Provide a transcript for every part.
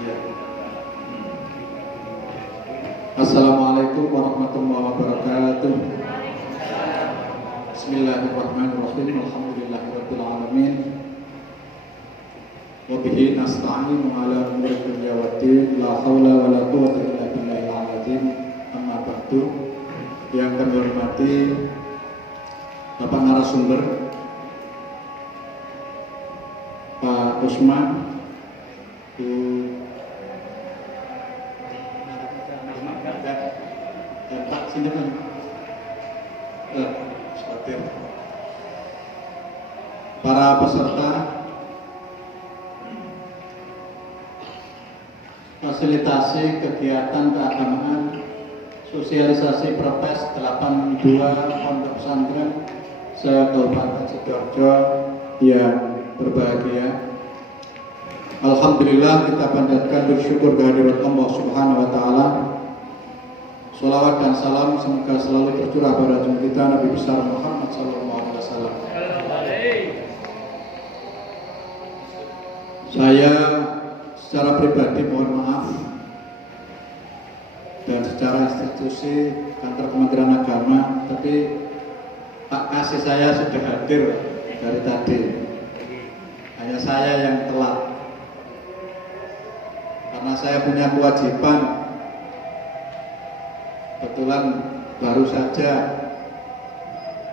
Ya. Assalamualaikum warahmatullahi wabarakatuh. Bismillahirrahmanirrahim. Alhamdulillahirabbil alamin. Wa bihi nasta'inu ala umuri dunya waddin. La haula wala quwwata illa billahil azim. Amma ba'du. Yang kami hormati Bapak narasumber Pak Usman, Pak Sindeman, para peserta fasilitasi kegiatan keagamaan sosialisasi Perpres 82 Pondok Pesantren se-Kabupaten Sidoarjo yang berbahagia. Alhamdulillah, kita panjatkan bersyukur kehadirat Allah Subhanahu wa taala. Sholawat dan salam semoga selalu tercurah pada junjungan kita Nabi besar Muhammad sallallahu alaihi wasallam. Saya secara pribadi mohon maaf, dan secara institusi kantor Kementerian Agama, tapi Pak Kasih saya sudah hadir dari tadi. Hanya saya yang telat, karena saya punya kewajiban. Kebetulan baru saja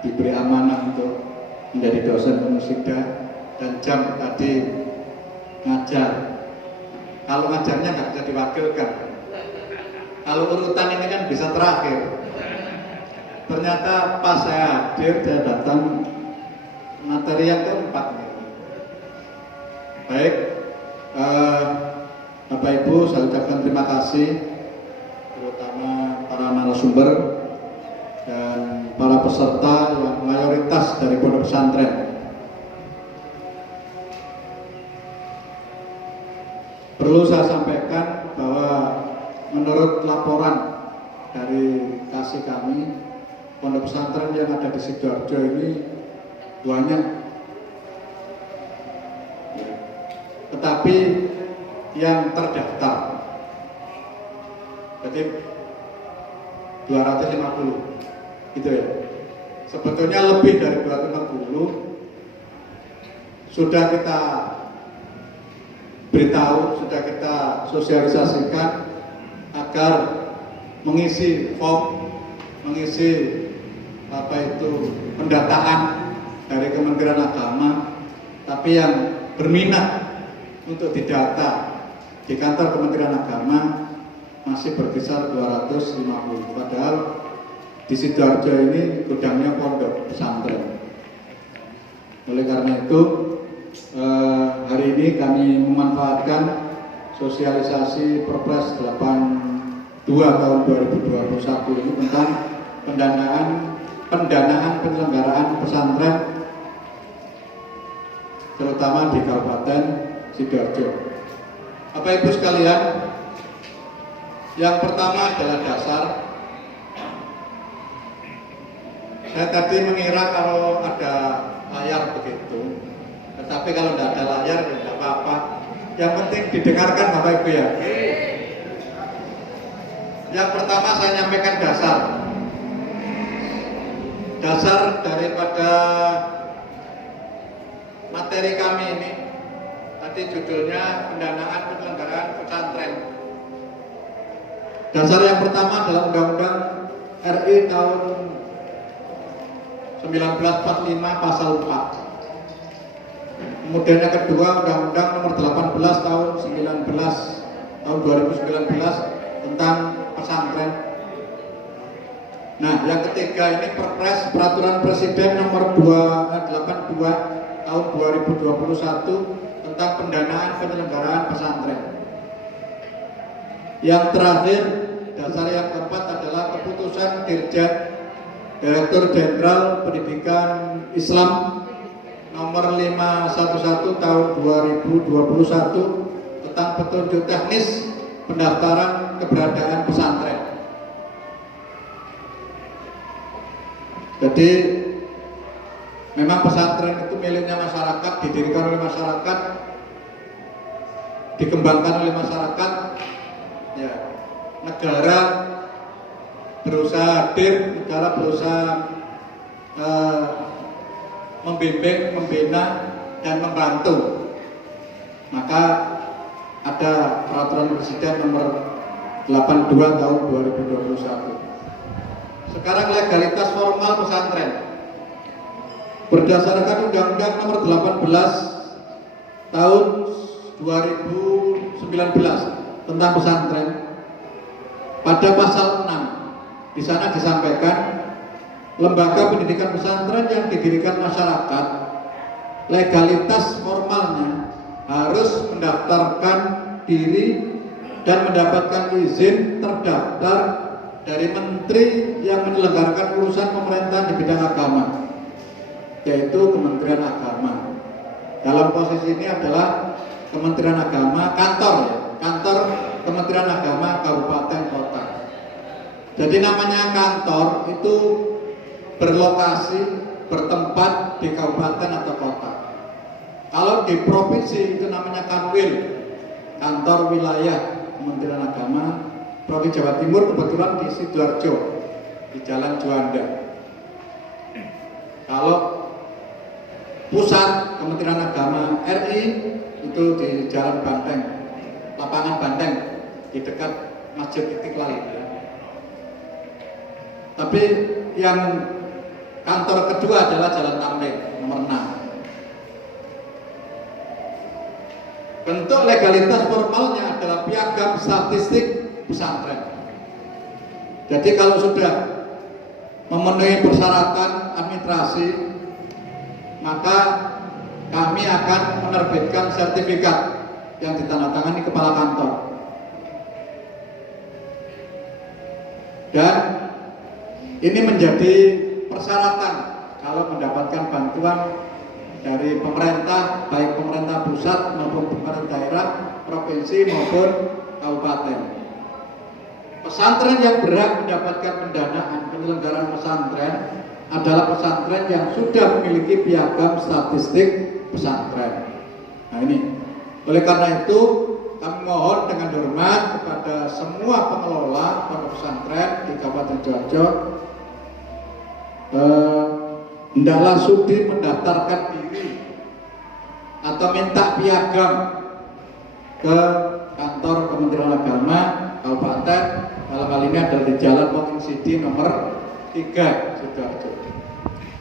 diberi amanah untuk menjadi dosen musida, dan jam tadi ngajar. Kalau ngajarnya nggak bisa diwakilkan. Kalau urutan ini kan bisa terakhir. Ternyata pas saya hadir, saya datang materi yang keempat. Baik, Bapak Ibu, saya ucapkan terima kasih, terutama para narasumber dan para peserta yang mayoritas dari pondok pesantren. Perlu saya sampaikan bahwa menurut laporan dari kasih kami, pondok pesantren yang ada di Sidoarjo ini banyak, tetapi yang terdaftar jadi 250 gitu ya. Sebetulnya lebih dari 250 sudah kita beritahu, sudah kita sosialisasikan agar mengisi form, mengisi pendataan dari Kementerian Agama, tapi yang berminat untuk didata di kantor Kementerian Agama masih berkisar 250. Padahal di Sidoarjo ini gudangnya pondok pesantren. Oleh karena itu hari ini kami memanfaatkan sosialisasi Perpres 82 tahun 2021 ini tentang pendanaan penyelenggaraan pesantren terutama di Kabupaten Sidoarjo. Bapak Ibu sekalian, yang pertama adalah dasar. Saya tadi mengira kalau ada layar begitu, tetapi kalau tidak ada layar ya tidak apa-apa. Yang penting didengarkan Bapak Ibu ya. Yang pertama saya nyampaikan dasar. Dasar daripada materi kami ini, tadi judulnya pendanaan penyelenggaraan pesantren. Dasar yang pertama adalah Undang-Undang RI tahun 1945 pasal 4. Kemudian yang kedua Undang-Undang nomor 18 tahun 2019 tentang pesantren. Nah, yang ketiga ini Perpres Peraturan Presiden nomor 82 tahun 2021 tentang pendanaan penyelenggaraan pesantren. Yang terakhir, dasar yang keempat adalah keputusan Dirjen Direktur Jenderal Pendidikan Islam nomor 511 tahun 2021 tentang petunjuk teknis pendaftaran keberadaan pesantren. Jadi memang pesantren itu miliknya masyarakat, didirikan oleh masyarakat dikembangkan oleh masyarakat, ya negara berusaha hadir, negara berusaha membimbing, membina dan membantu. Maka ada peraturan Presiden nomor 82 tahun 2021. Sekarang legalitas formal pesantren berdasarkan Undang-Undang nomor 18 tahun 2019 tentang pesantren, pada pasal 6 di sana disampaikan lembaga pendidikan pesantren yang didirikan masyarakat, legalitas formalnya harus mendaftarkan diri dan mendapatkan izin terdaftar dari menteri yang menyelenggarakan urusan pemerintahan di bidang agama, yaitu Kementerian Agama. Dalam posisi ini adalah Kementerian Agama, kantor Kementerian Agama Kabupaten Kota. Jadi namanya kantor itu berlokasi, bertempat di kabupaten atau kota. Kalau di provinsi itu namanya Kanwil, kantor wilayah Kementerian Agama Provinsi Jawa Timur, kebetulan di Sidoarjo, di Jalan Juanda. Kalau pusat Kementerian Agama RI itu di Jalan Banteng, lapangan Banteng, di dekat Masjid Istiqlal. Tapi yang kantor kedua adalah Jalan Tamrin nomor 6. Bentuk legalitas formalnya adalah piagam statistik pesantren. Jadi kalau sudah memenuhi persyaratan administrasi, maka kami akan menerbitkan sertifikat yang ditandatangani kepala kantor. Dan ini menjadi persyaratan kalau mendapatkan bantuan dari pemerintah, baik pemerintah pusat maupun pemerintah daerah, provinsi maupun kabupaten. Pesantren yang berhak mendapatkan pendanaan penyelenggaraan pesantren adalah pesantren yang sudah memiliki piagam statistik pesantren. Nah ini, oleh karena itu kami mohon dengan hormat kepada semua pengelola pondok pesantren di Kabupaten Sidoarjo, hendaklah sudi mendaftarkan diri atau minta piagam ke kantor Kementerian Agama Kabupaten, dalam hal ini adalah di Jalan Moting Sidi nomor 3 Sidoarjo.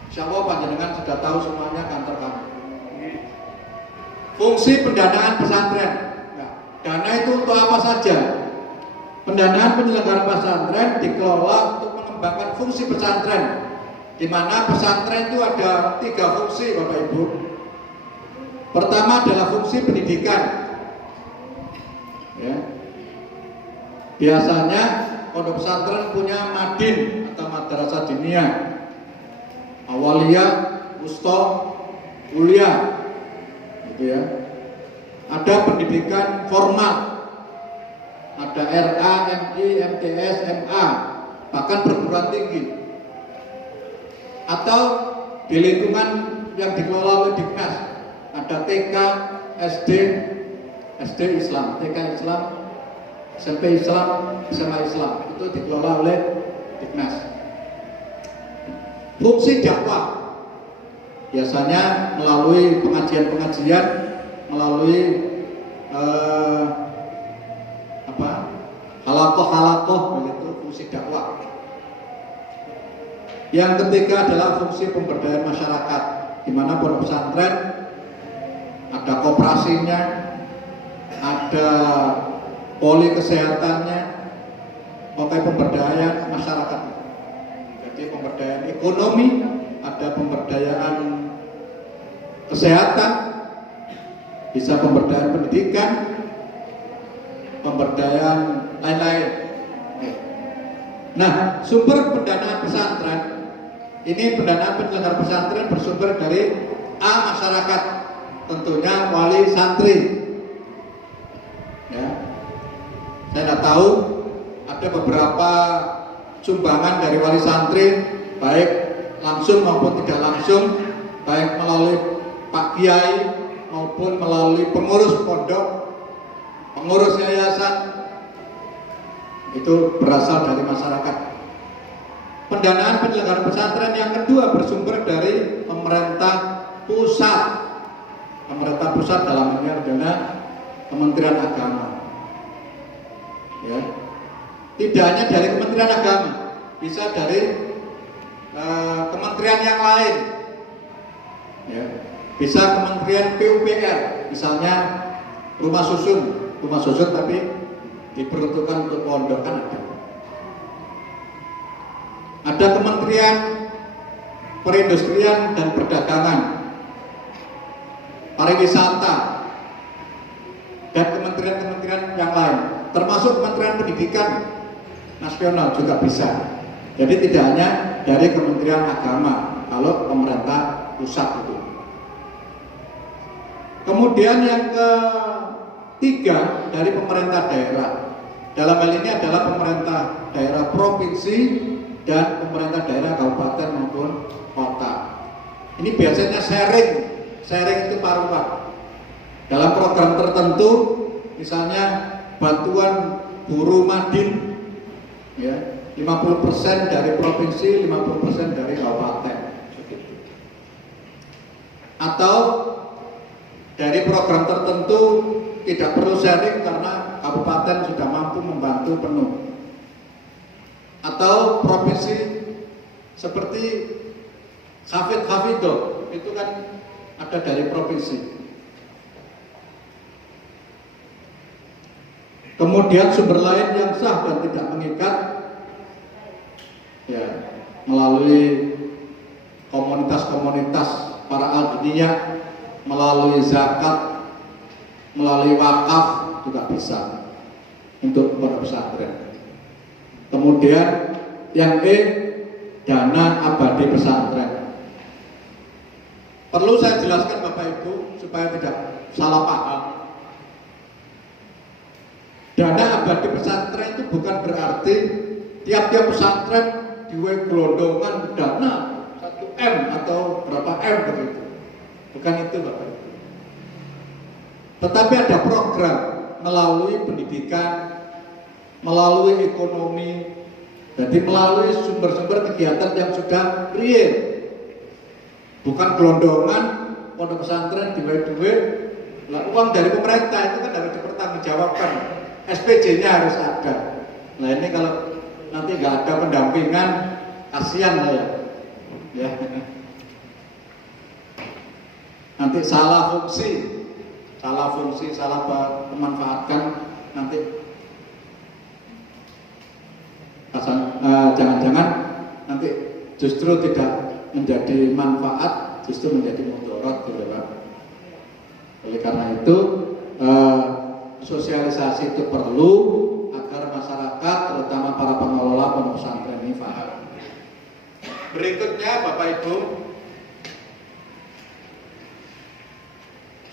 Insya Allah panjenengan sudah tahu semuanya kantor kami. Fungsi pendanaan pesantren, nah, dana itu untuk apa saja? Pendanaan penyelenggaraan pesantren dikelola untuk mengembangkan fungsi pesantren, di mana pesantren itu ada 3 fungsi, Bapak Ibu. Pertama adalah fungsi pendidikan. Ya. Biasanya pondok pesantren punya madin atau madrasah diniyah, awaliyah, wusta, kuliah, gitu ya. Ada pendidikan formal, ada RA, MI, MTS, MA, bahkan perguruan tinggi. Atau di lingkungan yang dikelola oleh Diknas, ada TK, SD Islam, TK Islam, SMP Islam, SMA Islam, itu dikelola oleh Diknas. Fungsi dakwah biasanya melalui pengajian-pengajian, melalui halakoh-halakoh, begitu fungsi dakwah. Yang ketiga adalah fungsi pemberdayaan masyarakat, di mana pondok pesantren ada koperasinya, ada poli kesehatannya, pakai pemberdayaan masyarakat. Jadi pemberdayaan ekonomi, ada pemberdayaan kesehatan, bisa pemberdayaan pendidikan, pemberdayaan lain-lain. Nah, sumber pendanaan pesantren ini, pendanaan penyelenggara pesantren bersumber dari A, masyarakat, tentunya wali santri. Ya, saya tidak tahu, ada beberapa sumbangan dari wali santri, baik langsung maupun tidak langsung, baik melalui Pak Kiai maupun melalui pengurus pondok, pengurus yayasan itu berasal dari masyarakat. Pendanaan penyelenggaraan pesantren yang kedua bersumber dari pemerintah pusat. Pemerintah pusat dalam ini adalah Kementerian Agama. Ya. Tidak hanya dari Kementerian Agama, bisa dari kementerian yang lain. Ya. Bisa Kementerian PUPR, misalnya rumah susun tapi diperuntukkan untuk pondok kan ada. Ada Kementerian Perindustrian dan Perdagangan, Pariwisata, dan kementerian-kementerian yang lain, termasuk Kementerian Pendidikan Nasional juga bisa. Jadi tidak hanya dari Kementerian Agama kalau pemerintah pusat itu. Kemudian yang ketiga dari pemerintah daerah. Dalam hal ini adalah pemerintah daerah provinsi dan pemerintah daerah kabupaten maupun kota. Ini biasanya sharing itu paruh. Dalam program tertentu, misalnya bantuan guru madin, ya 50% dari provinsi, 50% dari kabupaten. Atau dari program tertentu tidak perlu sharing karena kabupaten sudah mampu membantu penuh. Atau provinsi seperti Hafidho itu kan ada dari provinsi. Kemudian sumber lain yang sah dan tidak mengikat, ya melalui komunitas-komunitas para al-diniyah, melalui zakat, melalui wakaf juga bisa untuk pondok pesantren. Kemudian yang dana abadi pesantren. Perlu saya jelaskan Bapak Ibu supaya tidak salah paham. Dana abadi pesantren itu bukan berarti tiap-tiap pesantren digelondongan dana 1 M atau berapa M begitu. Bukan itu Bapak Ibu. Tetapi ada program melalui pendidikan, melalui ekonomi, jadi melalui sumber-sumber kegiatan yang sudah real. Bukan gelondongan pondok pesantren duit-duit, uang dari pemerintah itu kan harus dipertanggungjawabkan. SPJ-nya harus ada. Nah ini kalau nanti nggak ada pendampingan, kasihan lah ya. Nanti salah fungsi, salah memanfaatkan nanti jangan-jangan nanti justru tidak menjadi manfaat, justru menjadi mudarat gitu Pak. Oleh karena itu sosialisasi itu perlu agar masyarakat terutama para pengelola pondok pesantren ini paham. Berikutnya Bapak Ibu,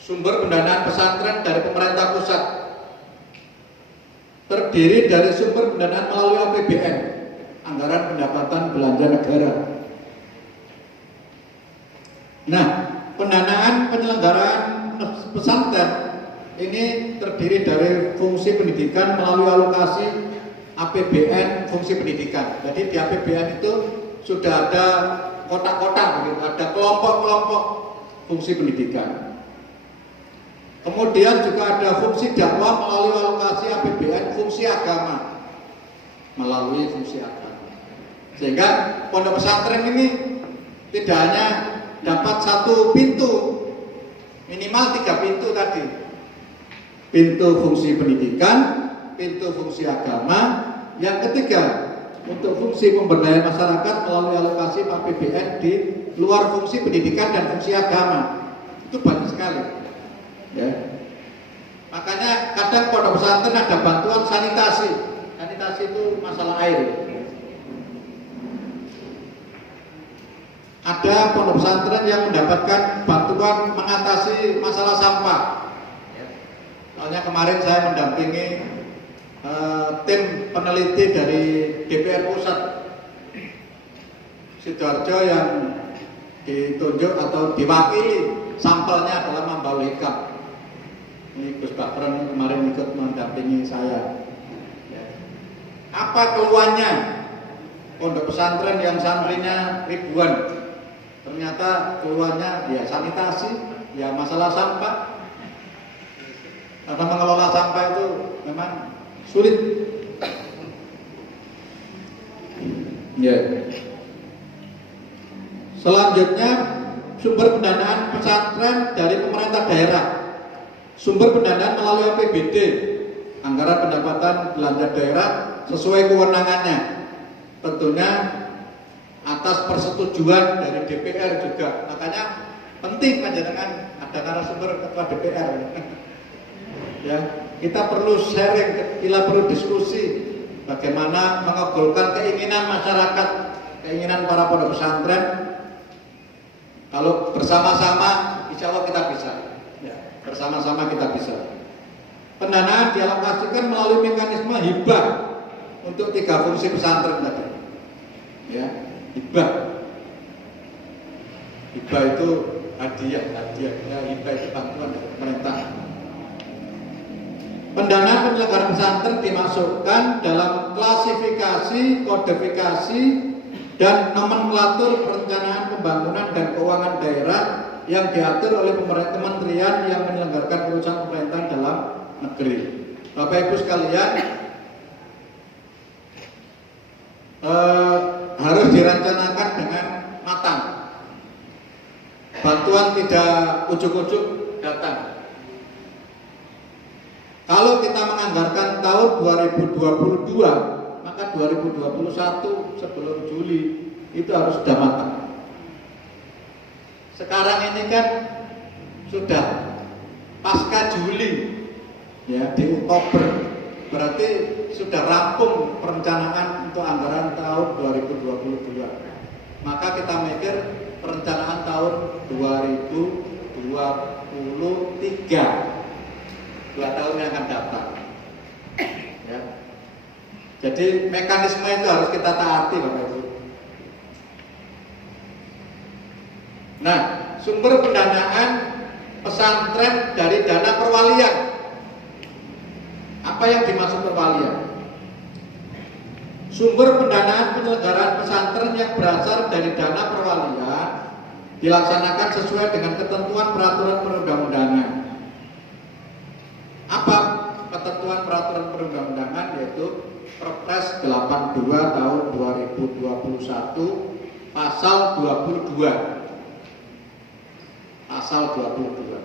sumber pendanaan pesantren dari pemerintah pusat terdiri dari sumber pendanaan melalui APBN, anggaran pendapatan belanja negara. Nah, pendanaan penyelenggaraan pesantren ini terdiri dari fungsi pendidikan melalui alokasi APBN fungsi pendidikan. Jadi di APBN itu sudah ada kotak-kotak, ada kelompok-kelompok fungsi pendidikan. Kemudian juga ada fungsi dakwah melalui alokasi APBN fungsi agama melalui fungsi agama. Sehingga pondok pesantren ini tidak hanya dapat satu pintu, minimal 3 pintu tadi. Pintu fungsi pendidikan, pintu fungsi agama, yang ketiga untuk fungsi pemberdayaan masyarakat melalui alokasi APBN di luar fungsi pendidikan dan fungsi agama. Itu banyak sekali. Ya. Makanya kadang pondok pesantren ada bantuan sanitasi. Sanitasi itu masalah air. Ada pondok pesantren yang mendapatkan bantuan mengatasi masalah sampah. Soalnya kemarin saya mendampingi tim peneliti dari DPR Pusat Sidoarjo yang ditunjuk atau diwakili sampelnya adalah Mambau Hikam. Ini Gus Bakron kemarin ikut mendampingi saya. Ya. Apa keluhannya pondok pesantren yang santrinya ribuan? Ternyata keluhannya ya sanitasi, ya masalah sampah. Karena mengelola sampah itu memang sulit. Ya. Selanjutnya sumber pendanaan pesantren dari pemerintah daerah. Sumber pendanaan melalui APBD, anggaran pendapatan belanja daerah sesuai kewenangannya. Tentunya atas persetujuan dari DPR juga. Makanya penting panjenengan ada narasumber ketua DPR. Ya, kita perlu sharing, kita perlu diskusi bagaimana mengabulkan keinginan masyarakat, keinginan para pondok pesantren. Kalau bersama-sama, insya Allah kita bisa. Ya, bersama-sama kita bisa. Pendanaan dialokasikan melalui mekanisme hibah untuk 3 fungsi pesantren tadi. Ya, hibah. Hibah itu hadiah. Ya, hibah itu bantuan dari pemerintah. Pendanaan penyelenggaraan pesantren dimasukkan dalam klasifikasi, kodifikasi, dan nomenklatur perencanaan pembangunan dan keuangan daerah yang diatur oleh kementerian yang menyelenggarakan urusan pemerintahan dalam negeri. Bapak Ibu sekalian, harus direncanakan dengan matang. Bantuan tidak ujuk-ujuk datang. Kalau kita menganggarkan tahun 2022, maka 2021 sebelum Juli itu harus sudah matang. Sekarang ini kan sudah pasca Juli, ya, di Oktober, berarti sudah rampung perencanaan untuk anggaran tahun 2022. Maka kita mikir perencanaan tahun 2023. 2 tahun yang akan datang. Ya. Jadi mekanisme itu harus kita taati, Bapak Ibu. Nah, sumber pendanaan pesantren dari dana perwalian. Apa yang dimaksud perwalian? Sumber pendanaan penyelenggaraan pesantren yang berasal dari dana perwalian dilaksanakan sesuai dengan ketentuan peraturan perundang-undangan. Apa ketentuan peraturan perundang-undangan? Yaitu Perpres 82 tahun 2021 pasal 22. Pasal 22.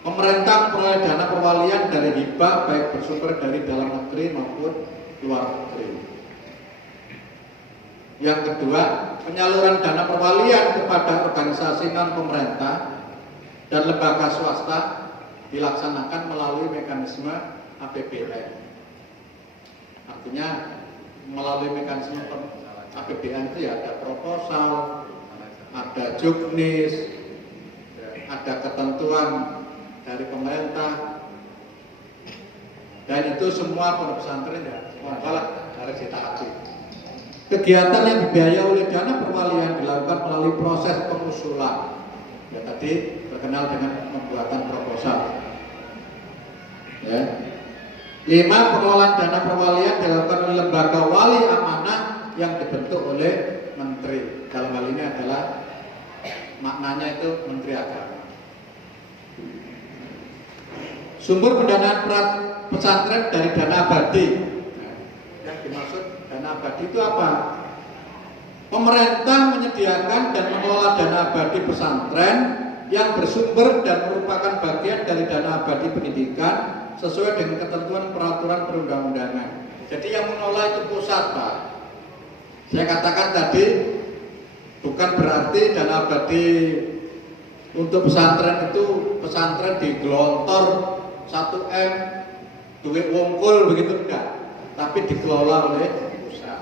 Pemerintah memperoleh dana perwalian dari hibah baik bersumber dari dalam negeri maupun luar negeri. Yang kedua, penyaluran dana perwalian kepada organisasi non pemerintah dan lembaga swasta dilaksanakan melalui mekanisme APBN. Artinya melalui mekanisme APBN itu ya ada proposal, ada juknis, ada ketentuan dari pemerintah, dan itu semua pondok pesantren ya harus ditaati. Kegiatan yang dibiayai oleh dana perwalian dilakukan melalui proses pengusulan. Ya, tadi terkenal dengan pembuatan proposal. Ya. 5. Pengelolaan dana perwalian dilakukan oleh lembaga wali amanah yang dibentuk oleh menteri. Dalam hal ini adalah maknanya itu Menteri Agama. Sumber pendanaan pesantren dari dana abadi. Nah, yang dimaksud dana abadi itu apa? Pemerintah menyediakan dan mengelola dana abadi pesantren yang bersumber dan merupakan bagian dari dana abadi pendidikan sesuai dengan ketentuan peraturan perundang-undangan. Jadi yang mengelola itu pusat, Pak. Saya katakan tadi bukan berarti dana abadi untuk pesantren itu pesantren digelontor 1M duit wongkul begitu enggak, tapi dikelola oleh pusat.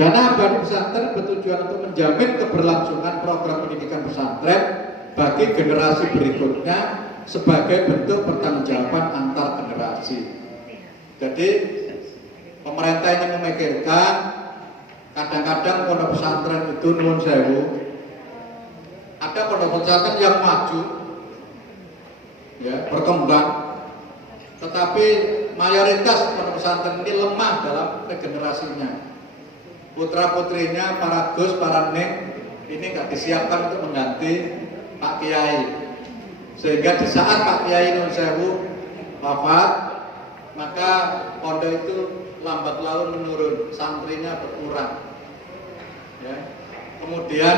Dana abadi pesantren bertujuan untuk menjamin keberlangsungan program pendidikan pesantren bagi generasi berikutnya sebagai bentuk pertanggungjawaban antar generasi. Jadi pemerintah ini memikirkan, kadang-kadang pondok pesantren itu nuwun sewu, ada pondok pesantren yang maju, ya, berkembang, tetapi mayoritas pondok pesantren ini lemah dalam regenerasinya. Putra putrinya, para gus, para neng ini nggak disiapkan untuk mengganti Pak Kiai, sehingga di saat Pak Kiai Nun Sewu wafat, maka pondok itu lambat laun menurun, santrinya berkurang, ya. Kemudian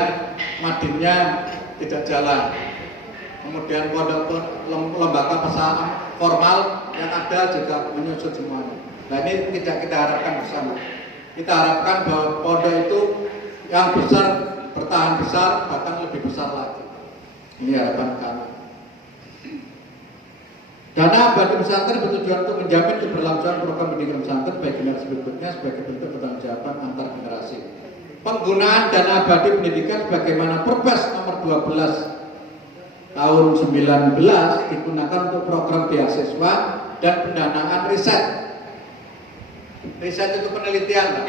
madinnya tidak jalan, kemudian pondok lembaga pesantren formal yang ada juga menyusut semuanya. Nah, ini tidak kita harapkan bersama. Kita harapkan bahwa pondok itu yang besar bertahan besar, bahkan lebih besar lagi. Ini harapan kami. Dana abadi pesantren bertujuan untuk menjamin keberlangsungan program pendidikan pesantren bagi generasi berikutnya sebagai bentuk pertanggungjawaban antar generasi. Penggunaan dana abadi pendidikan sebagaimana Perpres nomor 12 tahun 19 digunakan untuk program beasiswa dan pendanaan riset. Riset itu penelitian, Pak.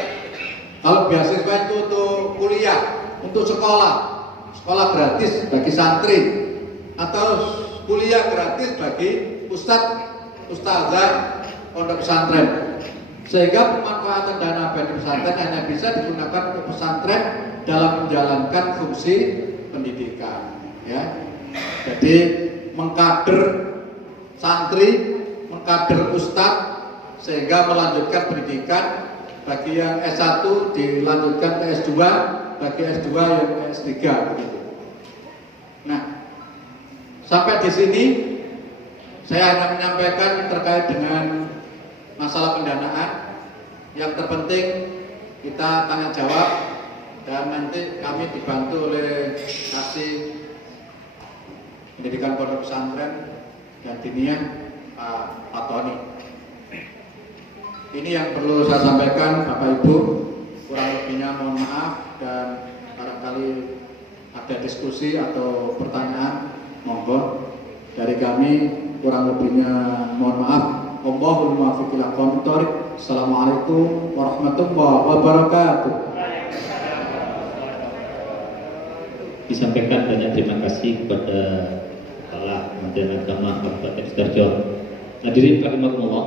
Kalau beasiswa itu untuk kuliah, untuk sekolah gratis bagi santri, atau kuliah gratis bagi ustazah pondok pesantren. Sehingga pemanfaatan dana abadi pesantren hanya bisa digunakan untuk pesantren dalam menjalankan fungsi pendidikan, ya. Jadi mengkader santri, mengkader ustadz, sehingga melanjutkan pendidikan. Bagi yang S1 dilanjutkan ke S2, bagi S2 yang ke S3 begitu. Nah, sampai di sini saya hanya menyampaikan terkait dengan masalah pendanaan. Yang terpenting kita tanya jawab, dan nanti kami dibantu oleh Kasih Pendidikan Pondok Pesantren dan Diniyah Pak Tony. Ini yang perlu saya sampaikan, Bapak Ibu. Kurang lebihnya mohon maaf, dan barangkali ada diskusi atau pertanyaan, monggo. Dari kami kurang lebihnya mohon maaf. Wallahul muwaffiq ila aqwamit thoriq. Assalamualaikum warahmatullahi wabarakatuh. Disampaikan banyak terima kasih kepada Kepala Kementerian Agama Kabupaten Sidoarjo. Hadirin rahimakumullah.